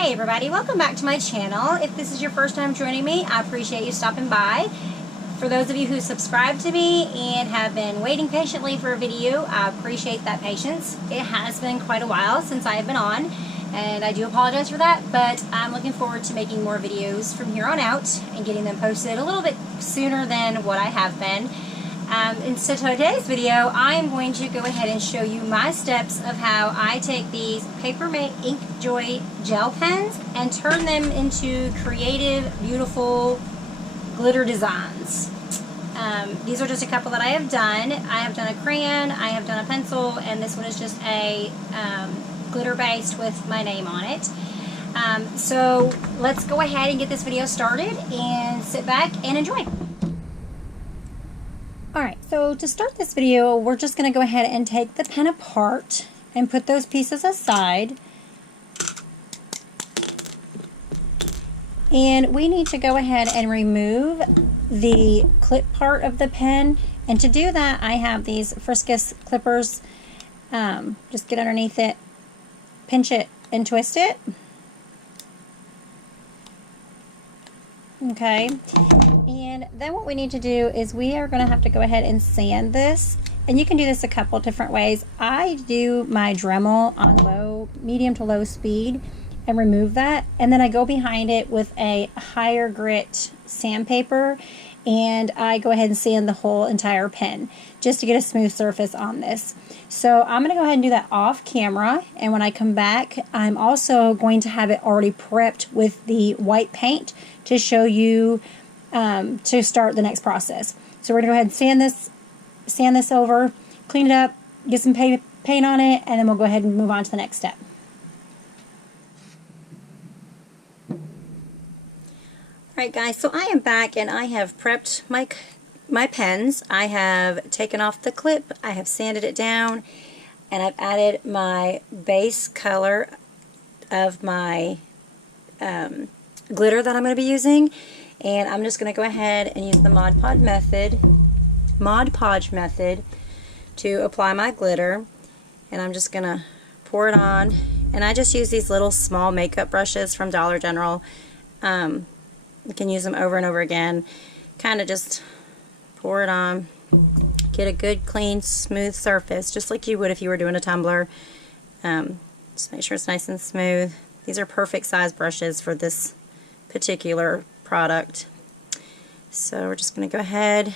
Hey everybody, welcome back to my channel. If this is your first time joining me, I appreciate you stopping by. For those of you who subscribe to me and have been waiting patiently for a video, I appreciate that patience. It has been quite a while since I have been on, and I do apologize for that, but I'm looking forward to making more videos from here on out and getting them posted a little bit sooner than what I have been. And so today's video, I'm going to go ahead and show you my steps of how I take these Papermate Ink Joy gel pens and turn them into creative, beautiful glitter designs. These are just a couple that I have done. I have done a crayon, I have done a pencil, and this one is just a glitter based with my name on it. So let's go ahead and get this video started and sit back and enjoy. Alright, so to start this video, we're just going to go ahead and take the pen apart and put those pieces aside. And we need to go ahead and remove the clip part of the pen. And to do that, I have these Friskus clippers. Just get underneath it, pinch it, and twist it. Okay. And then what we need to do is we are going to have to go ahead and sand this. And you can do this a couple different ways. I do my Dremel on medium to low speed and remove that. And then I go behind it with a higher grit sandpaper and I go ahead and sand the whole entire pen just to get a smooth surface on this. So I'm going to go ahead and do that off camera, and when I come back, I'm also going to have it already prepped with the white paint to show you to start the next process. So we're going to go ahead and sand this over, clean it up, get some paint on it, and then we'll go ahead and move on to the next step. Alright guys, so I am back and I have prepped my pens. I have taken off the clip, I have sanded it down, and I've added my base color of my glitter that I'm going to be using. And I'm just going to go ahead and use the Mod Podge method to apply my glitter. And I'm just going to pour it on. And I just use these little small makeup brushes from Dollar General. You can use them over and over again. Kind of just pour it on. Get a good, clean, smooth surface, just like you would if you were doing a tumbler. Just make sure it's nice and smooth. These are perfect size brushes for this particular product. So we're just going to go ahead, make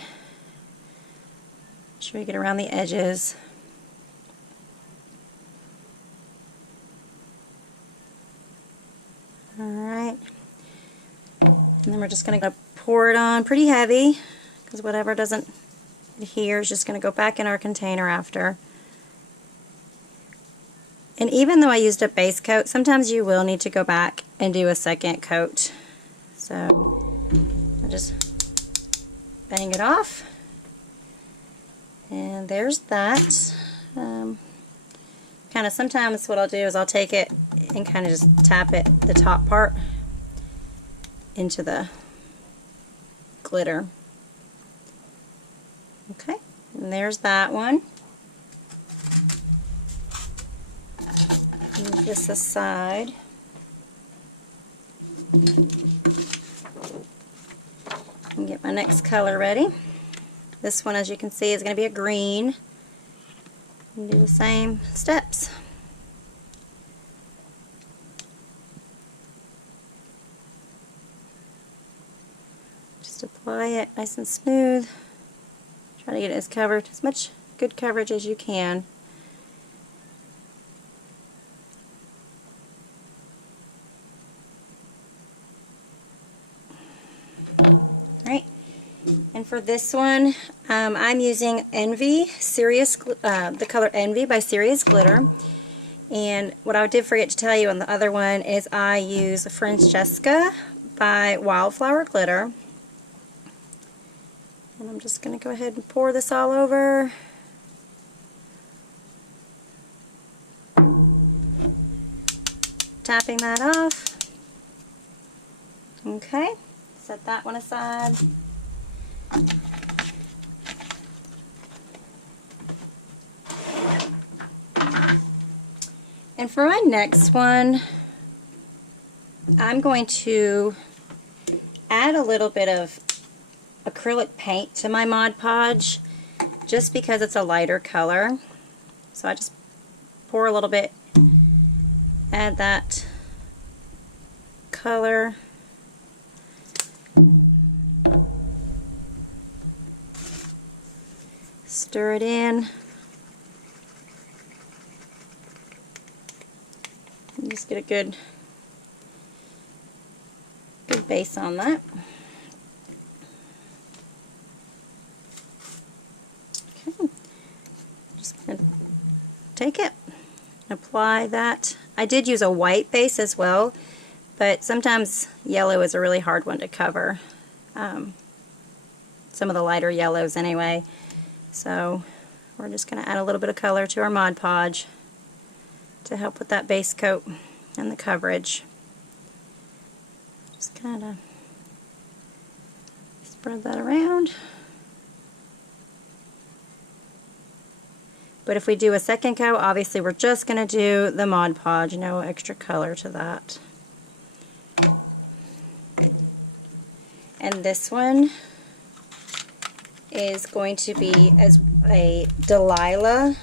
sure we get around the edges. Alright, and then we're just going to pour it on pretty heavy, because whatever doesn't adhere is just going to go back in our container after. And even though I used a base coat, sometimes you will need to go back and do a second coat. So I'll just bang it off, and there's that. Kind of sometimes what I'll do is I'll take it and kind of just tap it, the top part, into the glitter. Okay, and there's that one. Move this aside. And get my next color ready. This one, as you can see, is going to be a green. And do the same steps. Just apply it nice and smooth. Try to get it as much good coverage as you can. And for this one, I'm using Envy, the color Envy by Serious Glitter. And what I did forget to tell you on the other one is I use Francesca by Wildflower Glitter. And I'm just going to go ahead and pour this all over. Tapping that off. Okay, set that one aside. And for my next one, I'm going to add a little bit of acrylic paint to my Mod Podge just because it's a lighter color. So I just pour a little bit, add that color. Stir it in. And just get a good base on that. Okay. Just going to take it, apply that. I did use a white base as well, but sometimes yellow is a really hard one to cover. Some of the lighter yellows anyway. So we're just going to add a little bit of color to our Mod Podge to help with that base coat and the coverage. Just kind of spread that around. But if we do a second coat, obviously we're just going to do the Mod Podge, no extra color to that. And this one is going to be as a Delilah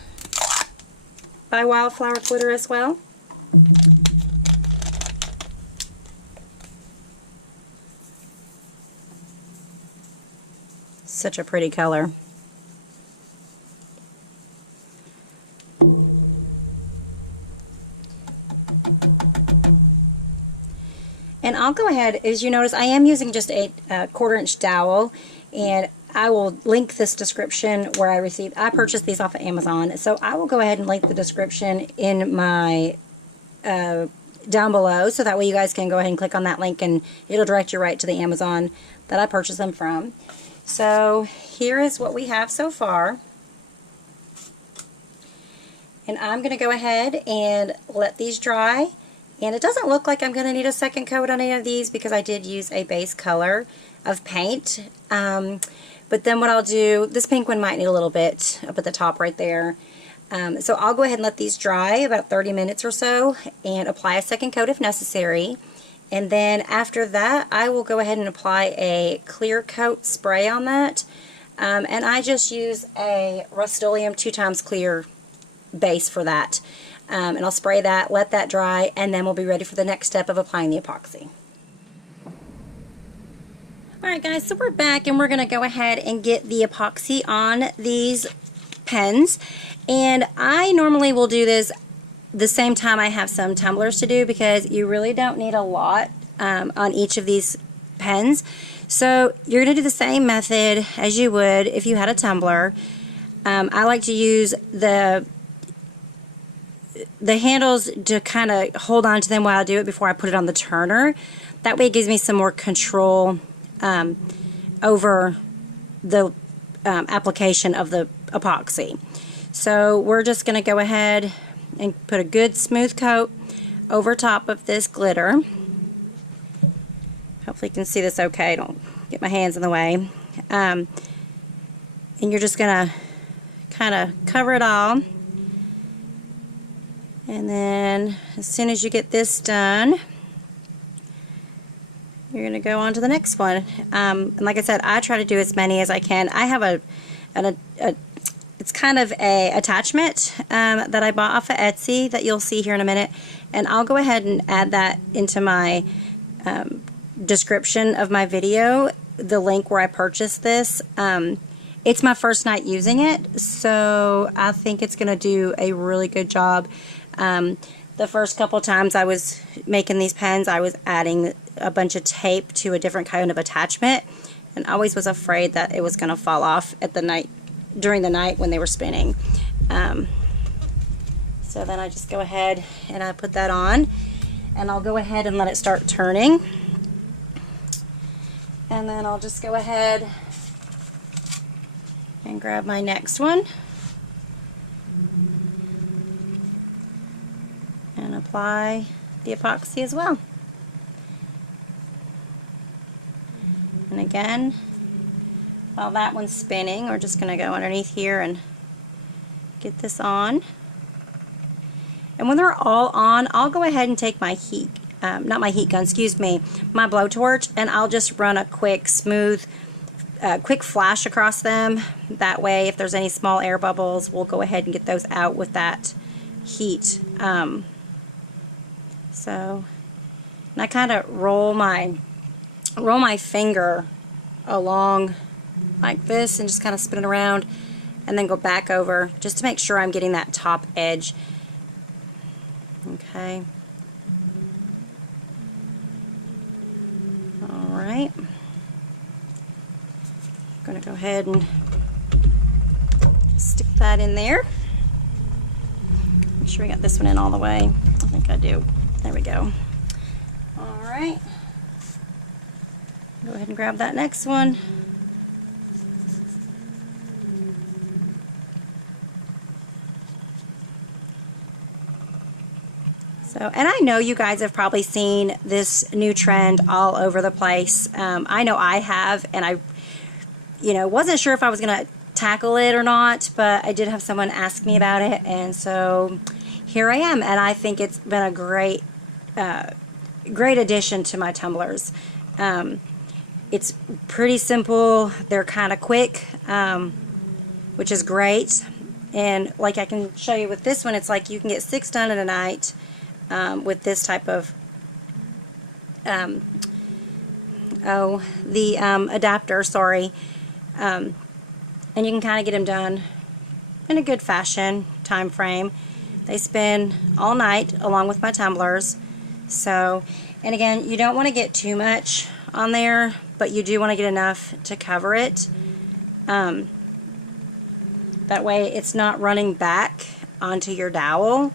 by Wildflower Glitter as well. Such a pretty color. And I'll go ahead, as you notice, I am using just a 1/4-inch dowel, and I will link this description where I purchased these off of Amazon, so I will go ahead and link the description in my down below, so that way you guys can go ahead and click on that link and it'll direct you right to the Amazon that I purchased them from. So here is what we have so far, and I'm going to go ahead and let these dry. And it doesn't look like I'm going to need a second coat on any of these because I did use a base color of paint. But then what I'll do, this pink one might need a little bit up at the top right there. So I'll go ahead and let these dry about 30 minutes or so and apply a second coat if necessary. And then after that, I will go ahead and apply a clear coat spray on that. And I just use a Rust-Oleum 2x clear base for that. And I'll spray that, let that dry, and then we'll be ready for the next step of applying the epoxy. Alright guys, so we're back and we're going to go ahead and get the epoxy on these pens. And I normally will do this the same time I have some tumblers to do because you really don't need a lot on each of these pens. So you're going to do the same method as you would if you had a tumbler. I like to use the handles to kind of hold on to them while I do it before I put it on the turner. That way it gives me some more control over the application of the epoxy. So we're just going to go ahead and put a good smooth coat over top of this glitter. Hopefully you can see this okay. Don't get my hands in the way. And you're just going to kind of cover it all. And then as soon as you get this done, you're going to go on to the next one. And like I said, I try to do as many as I can. I have it's kind of a attachment that I bought off of Etsy that you'll see here in a minute. And I'll go ahead and add that into my description of my video, the link where I purchased this. It's my first night using it, so I think it's going to do a really good job. The first couple times I was making these pens, I was adding a bunch of tape to a different kind of attachment, and I always was afraid that it was going to fall off at the night, during the night when they were spinning. So then I just go ahead and I put that on, and I'll go ahead and let it start turning. And then I'll just go ahead and grab my next one and apply the epoxy as well. And again, while that one's spinning, we're just going to go underneath here and get this on. And when they're all on, I'll go ahead and take my heat not my heat gun, excuse me, my blowtorch, and I'll just run a quick smooth quick flash across them. That way if there's any small air bubbles, we'll go ahead and get those out with that heat. So, and I kind of roll my finger along like this and just kind of spin it around and then go back over just to make sure I'm getting that top edge. Okay. Alright. I'm going to go ahead and stick that in there. Make sure we got this one in all the way. I think I do. There we go. Alright. Go ahead and grab that next one. So, and I know you guys have probably seen this new trend all over the place. I know I have, and I, wasn't sure if I was going to tackle it or not, but I did have someone ask me about it, and so here I am, and I think it's been a great addition to my tumblers. It's pretty simple. They're kind of quick, which is great. And like I can show you with this one, it's like you can get 6 done in a night with this type of adapter, sorry. And you can kind of get them done in a good fashion, time frame. They spin all night along with my tumblers. So, and again, you don't want to get too much on there, but you do want to get enough to cover it. That way it's not running back onto your dowel.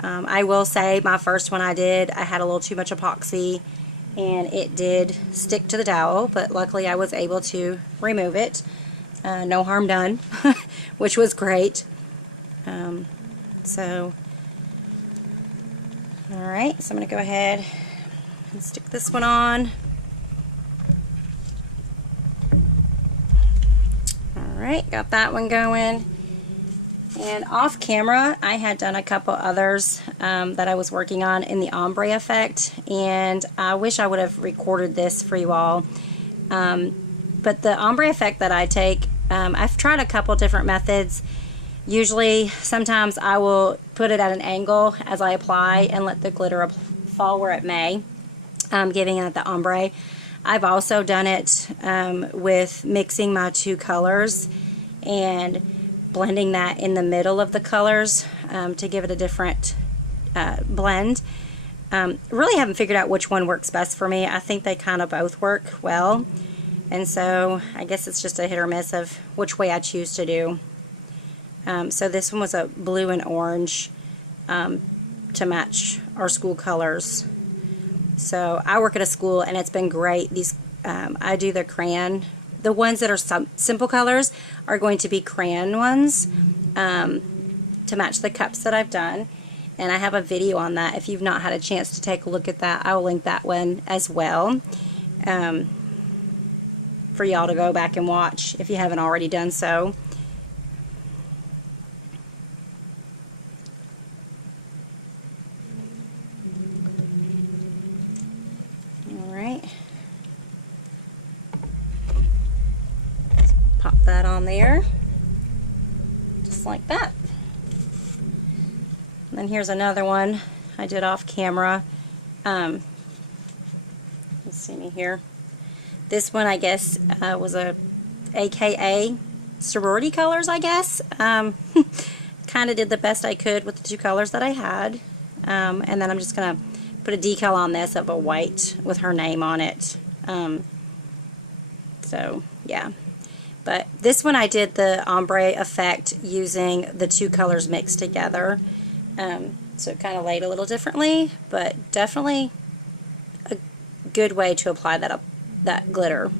I will say my first one I had a little too much epoxy and it did stick to the dowel, but luckily I was able to remove it. No harm done, which was great. Alright, so I'm going to go ahead and stick this one on. Alright, got that one going. And off camera, I had done a couple others that I was working on in the ombre effect, and I wish I would have recorded this for you all. But the ombre effect that I take, I've tried a couple different methods. Usually, sometimes I will put it at an angle as I apply and let the glitter fall where it may, giving it the ombre. I've also done it with mixing my 2 colors and blending that in the middle of the colors to give it a different blend. Really haven't figured out which one works best for me. I think they kind of both work well, and so I guess it's just a hit or miss of which way I choose to do. So this one was a blue and orange to match our school colors. So I work at a school and it's been great. These I do the crayon. The ones that are simple colors are going to be crayon ones to match the cups that I've done. And I have a video on that. If you've not had a chance to take a look at that, I will link that one as well for y'all to go back and watch if you haven't already done so. Pop that on there, just like that. And then here's another one I did off camera. Let's see me here. This one, I guess, was a AKA sorority colors, I guess. Kind of did the best I could with the 2 colors that I had. And then I'm just going to put a decal on this of a white with her name on it. So, yeah. But this one I did the ombre effect using the 2 colors mixed together. So it kind of laid a little differently, but definitely a good way to apply that glitter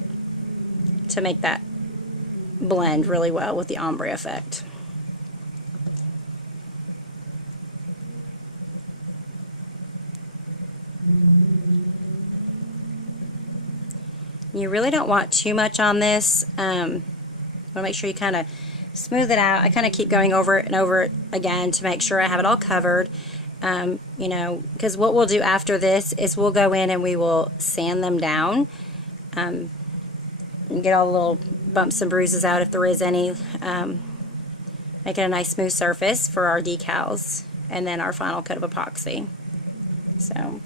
to make that blend really well with the ombre effect. You really don't want too much on this. Want to make sure you kind of smooth it out. I kind of keep going over it and over it again to make sure I have it all covered. You know, because what we'll do after this is we'll go in and we will sand them down and get all the little bumps and bruises out if there is any. Make it a nice smooth surface for our decals and then our final coat of epoxy. So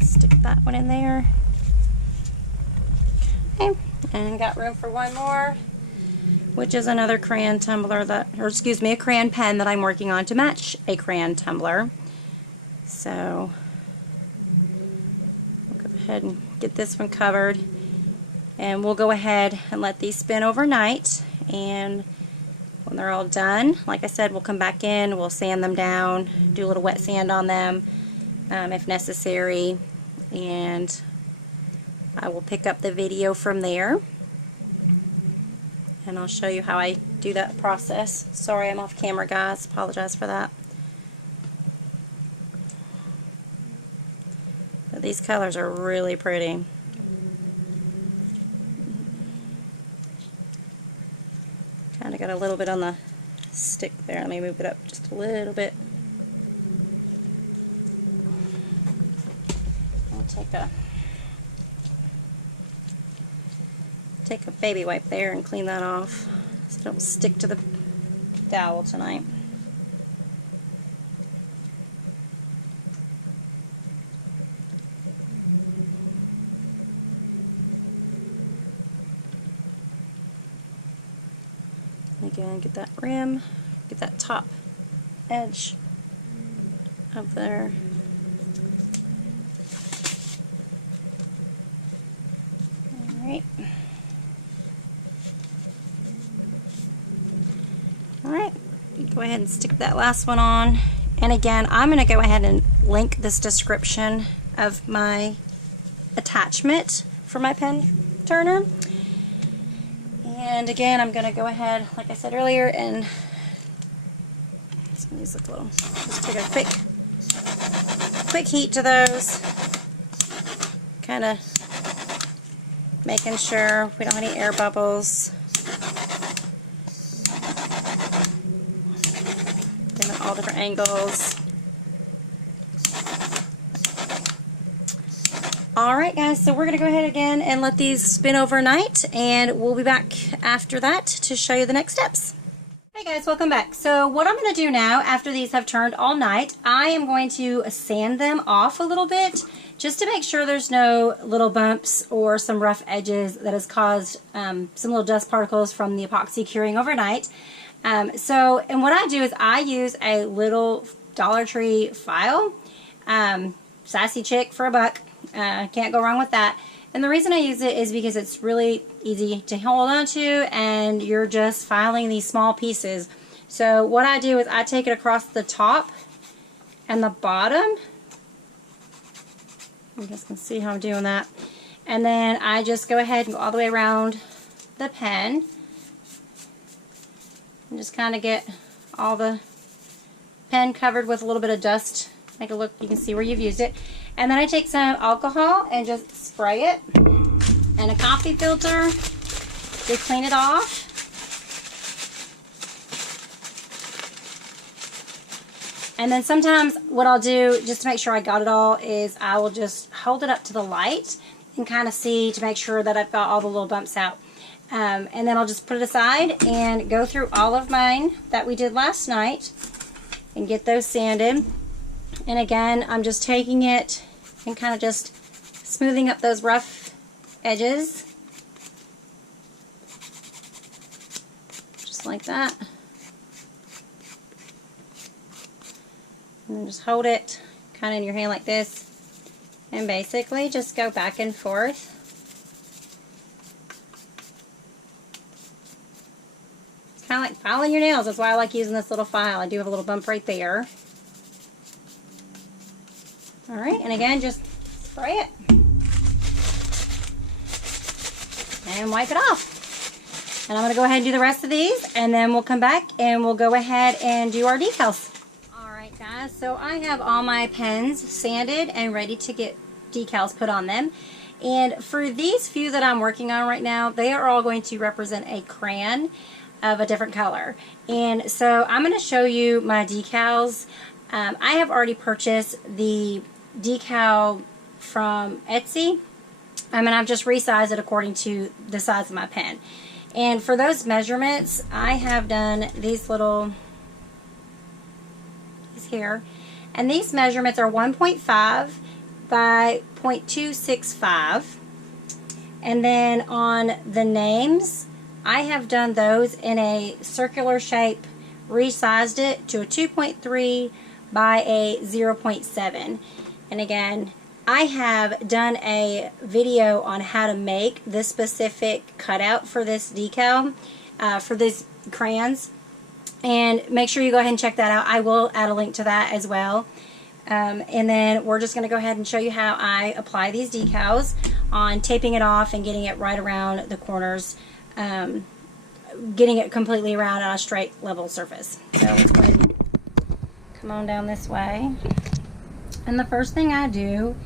stick that one in there. Okay, and got room for one more, which is another crayon tumbler that, or excuse me, a crayon pen that I'm working on to match a crayon tumbler. So we'll go ahead and get this one covered, and we'll go ahead and let these spin overnight, and when they're all done, like I said, we'll come back in, we'll sand them down, do a little wet sand on them if necessary, and I will pick up the video from there and I'll show you how I do that process. Sorry I'm off camera, guys, apologize for that. But these colors are really pretty. Kind of got a little bit on the stick there. Let me move it up just a little bit. I'll take a baby wipe there and clean that off so it don't stick to the dowel tonight. Again, get that rim, get that top edge up there. Alright. Alright, go ahead and stick that last one on. And again, I'm going to go ahead and link this description of my attachment for my pen turner. And again, I'm going to go ahead, like I said earlier, and these look a little, just take a quick heat to those, kind of making sure we don't have any air bubbles. Them at all different angles. Alright guys, so we're going to go ahead again and let these spin overnight, and we'll be back after that to show you the next steps. Hey guys, welcome back. So what I'm going to do now, after these have turned all night, I am going to sand them off a little bit, just to make sure there's no little bumps or some rough edges that has caused some little dust particles from the epoxy curing overnight. And what I do is I use a little Dollar Tree file, sassy chick for $1. Can't go wrong with that. And the reason I use it is because it's really easy to hold on to, and you're just filing these small pieces. So what I do is I take it across the top and the bottom. You guys can see how I'm doing that. And then I just go ahead and go all the way around the pen and just kind of get all the pen covered with a little bit of dust. Make it look, you can see where you've used it. And then I take some alcohol and just spray it, and a coffee filter to clean it off. And then sometimes what I'll do, just to make sure I got it all, is I will just hold it up to the light and kind of see to make sure that I've got all the little bumps out. And then I'll just put it aside and go through all of mine that we did last night and get those sanded. And again, I'm just taking it and kind of just smoothing up those rough edges. Just like that. And then just hold it kind of in your hand like this. And basically just go back and forth. It's kind of like filing your nails. That's why I like using this little file. I do have a little bump right there. Alright, and again, just spray it and wipe it off. And I'm going to go ahead and do the rest of these, and then we'll come back and we'll go ahead and do our decals. Alright guys, so I have all my pens sanded and ready to get decals put on them. And for these few that I'm working on right now, they are all going to represent a crayon of a different color. And so I'm going to show you my decals. I have already purchased the decal from Etsy. And I've just resized it according to the size of my pen. And for those measurements, I have done these here. And these measurements are 1.5 by 0.265. And then on the names, I have done those in a circular shape, resized it to a 2.3 by a 0.7. And again, I have done a video on how to make this specific cutout for this decal, for these crayons. And make sure you go ahead and check that out. I will add a link to that as well. And then we're just going to go ahead and show you how I apply these decals on taping it off and getting it right around the corners, getting it completely around on a straight level surface. So let's go ahead and come on down this way. And the first thing I do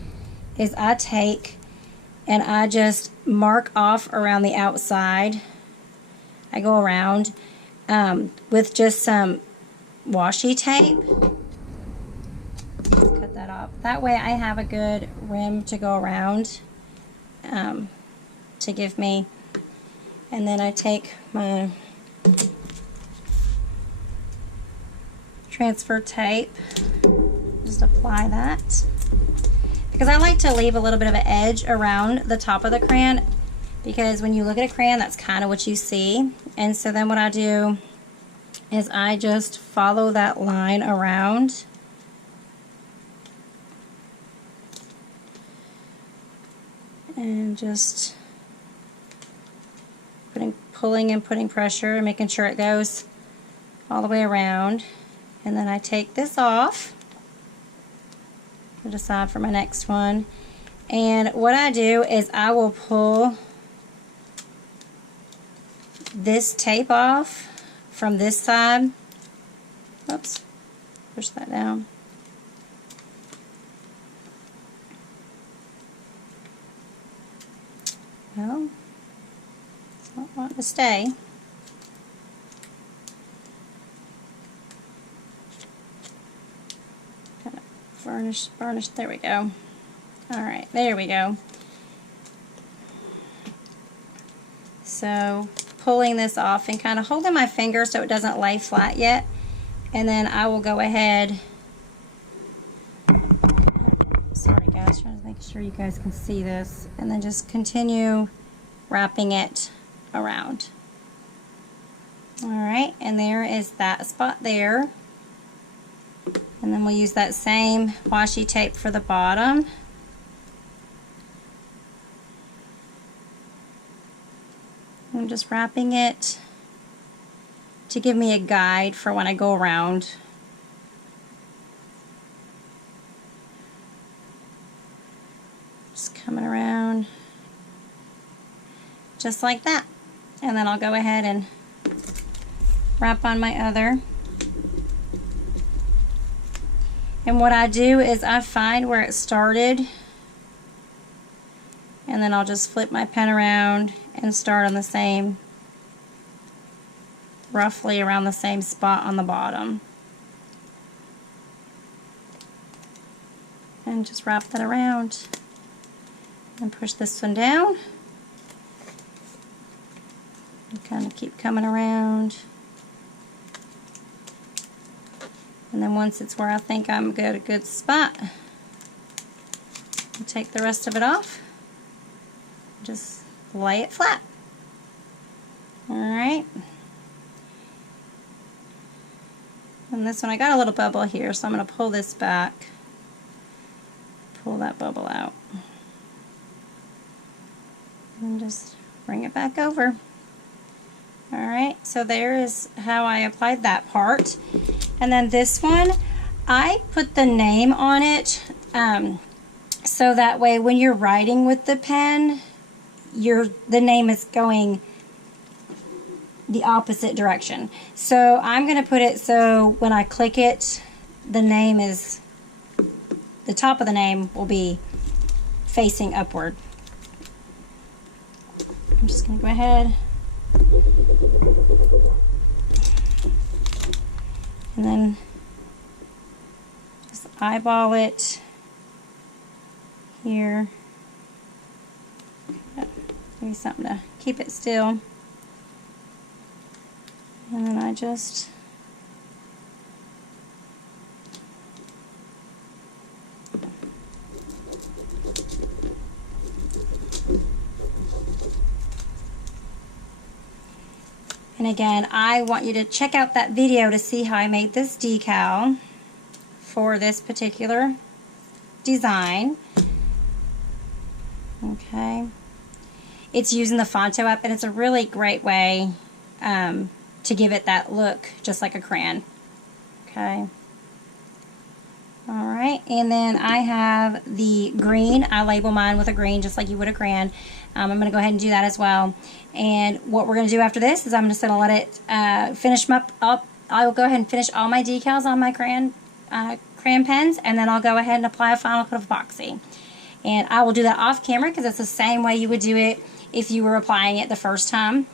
is I take and I just mark off around the outside. I go around with just some washi tape. Let's cut that off. That way I have a good rim to go around to give me. And then I take my transfer tape, just apply that. Because I like to leave a little bit of an edge around the top of the crayon, because when you look at a crayon, that's kind of what you see. And so then what I do is I just follow that line around. And just pulling and putting pressure and making sure it goes all the way around. And then I take this off, put it aside for my next one. And what I do is I will pull this tape off from this side. Oops, push that down. Well, it's not wanting to stay. Kind of varnish, there we go. Alright, there we go. So, pulling this off and kind of holding my finger so it doesn't lay flat yet. And then I will go ahead. Sorry guys, trying to make sure you guys can see this. And then just continue wrapping it around. Alright, and there is that spot there. And then we'll use that same washi tape for the bottom. I'm just wrapping it to give me a guide for when I go around. Just coming around just like that. And then I'll go ahead and wrap on my other. And what I do is I find where it started, and then I'll just flip my pen around and start on the same, roughly around the same spot on the bottom. And just wrap that around. And push this one down. And kind of keep coming around. And then once it's where I think I'm at a good spot, I'll take the rest of it off. Just lay it flat. Alright. And this one, I got a little bubble here, so I'm going to pull this back. Pull that bubble out. And just bring it back over. Alright, so there is how I applied that part. And then this one, I put the name on it so that way when you're writing with the pen, the name is going the opposite direction. So I'm going to put it so when I click it, the top of the name will be facing upward. I'm just going to go ahead and then just eyeball it here. Maybe something to keep it still. And then I just and again, I want you to check out that video to see how I made this decal for this particular design. Okay. It's using the Fonto app, and it's a really great way to give it that look just like a crayon. Okay. Alright, and then I have the green. I label mine with a green just like you would a crayon. I'm going to go ahead and do that as well. And what we're going to do after this is I'm just going to let it finish up. I will go ahead and finish all my decals on my crayon pens, and then I'll go ahead and apply a final coat of epoxy. And I will do that off camera because it's the same way you would do it if you were applying it the first time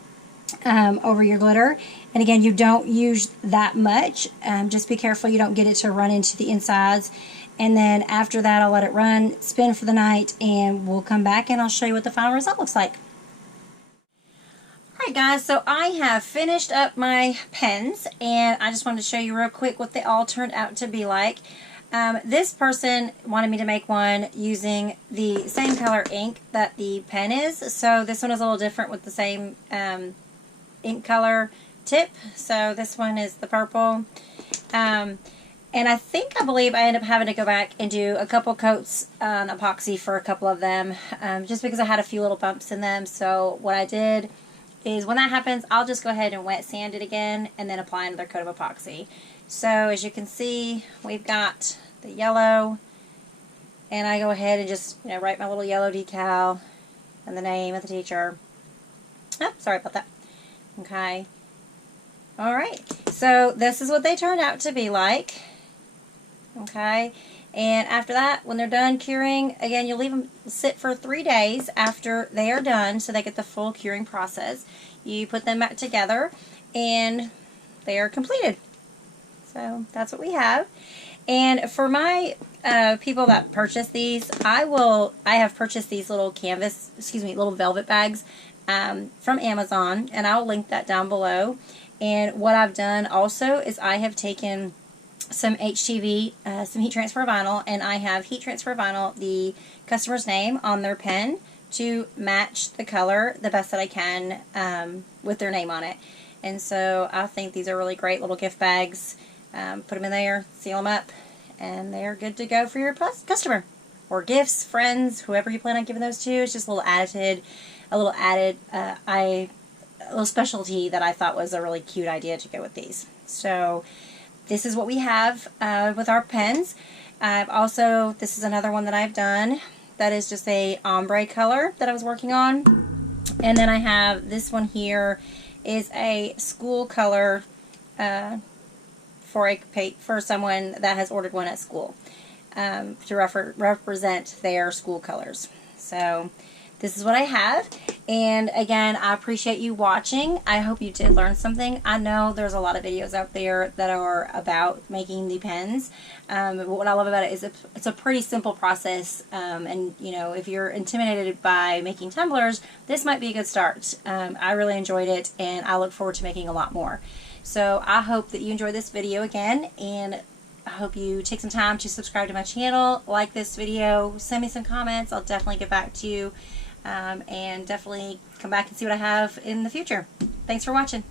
over your glitter. And again, you don't use that much. Just be careful you don't get it to run into the insides. And then after that, I'll let it run, spin for the night, and we'll come back and I'll show you what the final result looks like. Alright guys, so I have finished up my pens, and I just wanted to show you real quick what they all turned out to be like. This person wanted me to make one using the same color ink that the pen is, so this one is a little different with the same ink color tip. So this one is the purple, and I believe I ended up having to go back and do a couple coats on epoxy for a couple of them, just because I had a few little bumps in them. So what I did is when that happens, I'll just go ahead and wet sand it again and then apply another coat of epoxy. So as you can see, we've got the yellow, and I go ahead and just write my little yellow decal and the name of the teacher. Oh, sorry about that. Okay. Alright, so this is what they turned out to be like. Okay, and after that, when they're done curing, again, you'll leave them sit for 3 days after they are done so they get the full curing process. You put them back together and they are completed. So that's what we have. And for my people that purchase these, I have purchased these little little velvet bags from Amazon, and I'll link that down below. And what I've done also is I have taken some HTV, some heat transfer vinyl, and I have heat transfer vinyl the customer's name on their pen to match the color the best that I can with their name on it. And so I think these are really great little gift bags. Put them in there, seal them up, and they're good to go for your customer. Or gifts, friends, whoever you plan on giving those to. It's just a little added specialty that I thought was a really cute idea to go with these. So this is what we have with our pens. This is another one that I've done that is just a ombre color that I was working on. And then I have this one here is a school color for someone that has ordered one at school to represent their school colors. So this is what I have, and again, I appreciate you watching. I hope you did learn something. I know there's a lot of videos out there that are about making the pens, but what I love about it is it's a pretty simple process, and if you're intimidated by making tumblers, this might be a good start. I really enjoyed it, and I look forward to making a lot more. So I hope that you enjoyed this video again, and I hope you take some time to subscribe to my channel, like this video, send me some comments. I'll definitely get back to you, and definitely come back and see what I have in the future. Thanks for watching.